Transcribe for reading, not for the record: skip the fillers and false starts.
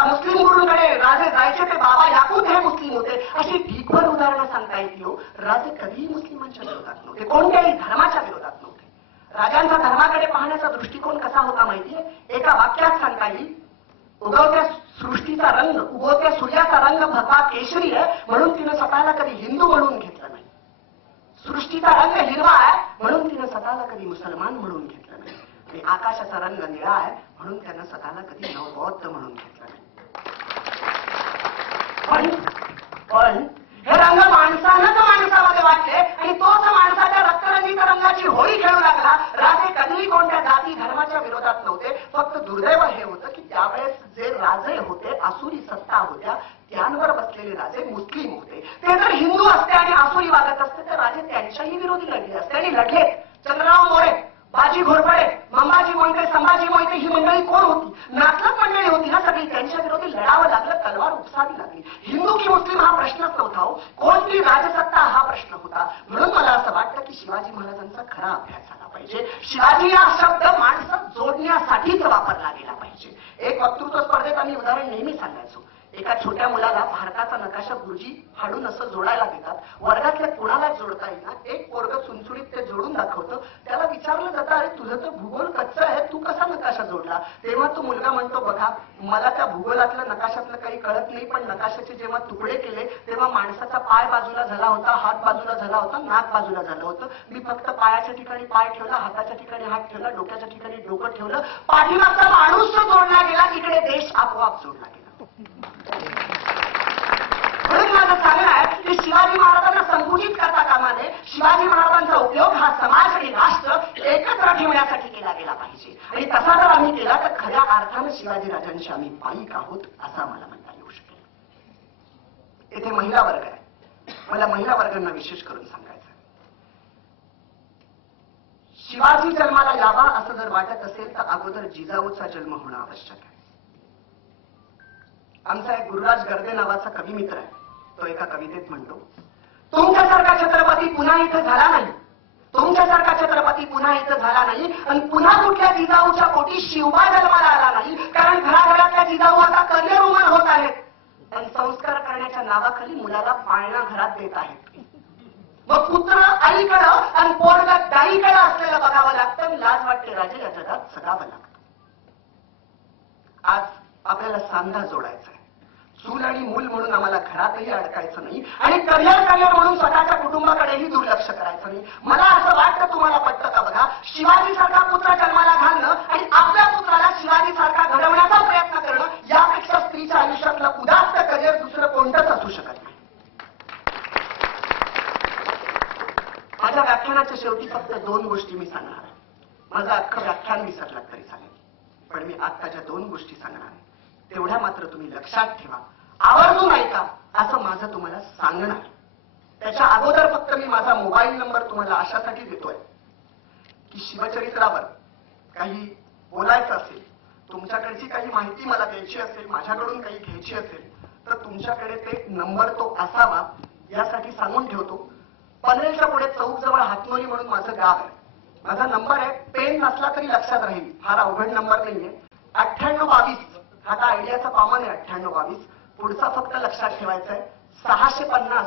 या मुस्लिम गुरूंकडे राजे जायचे ते बाबा याकूत हे मुस्लिम होते, अशी ढीकभर उदाहरणं सांगता येतील. राजे कधीही मुस्लिमांच्या विरोधात नव्हते, कोणत्याही धर्माच्या विरोधात नव्हते. राजांचा धर्माकडे पाहण्याचा दृष्टिकोन कसा होता माहितीये? एका वाक्यात सांगता येईल, उगवत्या सृष्टीचा रंग, उगवत्या सूर्याचा रंग भगवा केशरी आहे म्हणून तिनं स्वतःला कधी हिंदू म्हणून घेतलं नाही. सृष्टीचा रंग हिरवा आहे म्हणून तिनं स्वतःला कधी मुसलमान म्हणून घेतलं नाही. आणि आकाशाचा रंग निळा आहे म्हणून त्यानं स्वतःला कधी नवबौद्ध म्हणून घेतलं नाही. पण हे रंग माणसानंच माणसामध्ये वाटले आणि तोच माणसाच्या रक्तरंजित रंगाची होळी खेळू लागला. राजे कधीही कोणत्या जाती धर्माच्या विरोधात नव्हते. फक्त दुर्दैव हे होतं की त्यावेळेस जे राजे होते, आसुरी सत्ता होत्या, त्यांवर बसलेले राजे मुस्लिम होते. ते जर हिंदू असते आणि आसुरी वागत असते तर राजे त्यांच्याही विरोधी लढले असते आणि लढले. चंद्रराव मोरे, बाजी घोरपडे, मंबाजी मोहिते, संभाजी मोहिते ही मंडळी कोण होती? नातलग मंडळी होती ना सगळी. त्यांच्या विरोधी लढावं लागलं, तलवार उपसावी लागली. हिंदू की मुस्लिम हा प्रश्नच नव्हता हो, कोणती राजसत्ता हा प्रश्न होता. म्हणून मला असं वाटतं की शिवाजी महाराजांचा खरा अभ्यास झाला पाहिजे. शिवाजी हा शब्द माणसं जोडण्यासाठीच वापरला गेला पाहिजे. एक वक्तृत्व स्पर्धेत आम्ही उदाहरण नेहमी सांगायचो. एका छोट्या मुलाला भारताचा नकाशा गुरुजी फाडून असं जोडायला देतात. वर्गातल्या कुणालाच जोडता येईना. एक पोरग चुनचुडीत ते जोडून दाखवतं. त्याला विचारलं जातं, अरे तुझं तर भूगोल कच्चं आहे, तू कसा नकाशा जोडला? तेव्हा तो मुलगा म्हणतो, बघा मला त्या भूगोलातलं नकाशातलं काही कळत नाही, पण नकाशाचे जेव्हा तुकडे केले तेव्हा माणसाचा पाय बाजूला झाला होता, हात बाजूला झाला होता, नाक बाजूला झालं होतं. मी फक्त पायाच्या ठिकाणी पाय ठेवला, हाताच्या ठिकाणी हात ठेवला, डोक्याच्या ठिकाणी डोकं ठेवलं. पाठीमागचा माणूस जो जोडला गेला, तिकडे देश आपोआप जोडला गेला. म्हणून माझं सांगणं आहे की शिवाजी महाराजांना संकुचित करता कामा नये. शिवाजी महाराजांचा उपयोग हा समाज आणि राष्ट्र एकत्र ठेवण्यासाठी केला गेला पाहिजे. आणि तसा जर आम्ही केला तर खऱ्या अर्थानं शिवाजी राजांशी आम्ही पाईक आहोत असं आम्हाला म्हणता येऊ शकेल. येथे महिला वर्ग आहे. मला महिला वर्गांना विशेष करून सांगायचं, शिवाजी जन्माला यावा असं जर वाटत असेल तर अगोदर जिजाऊचा जन्म होणं आवश्यक आहे. आमचा एक गुरुराज गर्दे नावाचा कवी मित्र आहे. तो एका कवितेत म्हणतो, तुमच्यासारखा छत्रपती पुन्हा इथं झाला नाही, तुमच्यासारखा छत्रपती पुन्हा इथं झाला नाही आणि पुन्हा कुठल्या जिजाऊच्या पोटी शिवबा जन्माला आला नाही. कारण घराघरातल्या जिजाऊ आता करिअर वुमन होत आहेत आणि संस्कार करण्याच्या नावाखाली मुलाला पाळणा घरात देत आहेत. मग पुत्र आईकडं आणि पोरगा दाईकडं असलेलं बघावं लागतं. लाज वाटते राजे, या जगात जगावं लागतं. आज आपल्याला सांधा जोडायचा आहे. चूल आणि मूल म्हणून आम्हाला घरातही अडकायचं नाही आणि करिअर म्हणून स्वतःच्या कुटुंबाकडेही दुर्लक्ष करायचं नाही. मला असं वाटतं, तुम्हाला पटतं का बघा, शिवाजी सारखा पुत्र जन्माला घालणं आणि आपल्या पुत्राला शिवाजी सारखा घडवण्याचा प्रयत्न करणं यापेक्षा स्त्रीच्या आयुष्यातलं उदात्त करिअर दुसरं कोणतंच असू शकत नाही. माझ्या व्याख्यानाच्या शेवटी फक्त 2 गोष्टी मी सांगणार आहे. माझं अख्खं व्याख्यान विसरलं तरी चालेल, पण मी आत्ता ज्या 2 गोष्टी सांगणार आहे तेवढ्या मात्र तुम्ही लक्षात ठेवा, आवर्जून ऐका असं माझं तुम्हाला सांगणं आहे. त्याच्या अगोदर फक्त मी माझा मोबाईल नंबर तुम्हाला अशासाठी देतोय की शिवचरित्रावर काही बोलायचं असेल, तुमच्याकडची काही माहिती मला द्यायची असेल, माझ्याकडून काही घ्यायची असेल तर तुमच्याकडे ते नंबर तो असावा यासाठी सांगून ठेवतो. पनवेलच्या पुढे चौकजवळ हातनोली म्हणून माझं गाव आहे. माझा नंबर आहे, पेन नसला तरी लक्षात राहील, फार अवघड नंबर नाहीये. 9822 हा आयडियाचा कॉमन आहे. 9822 पुढचा फक्त लक्षात ठेवायचा आहे 650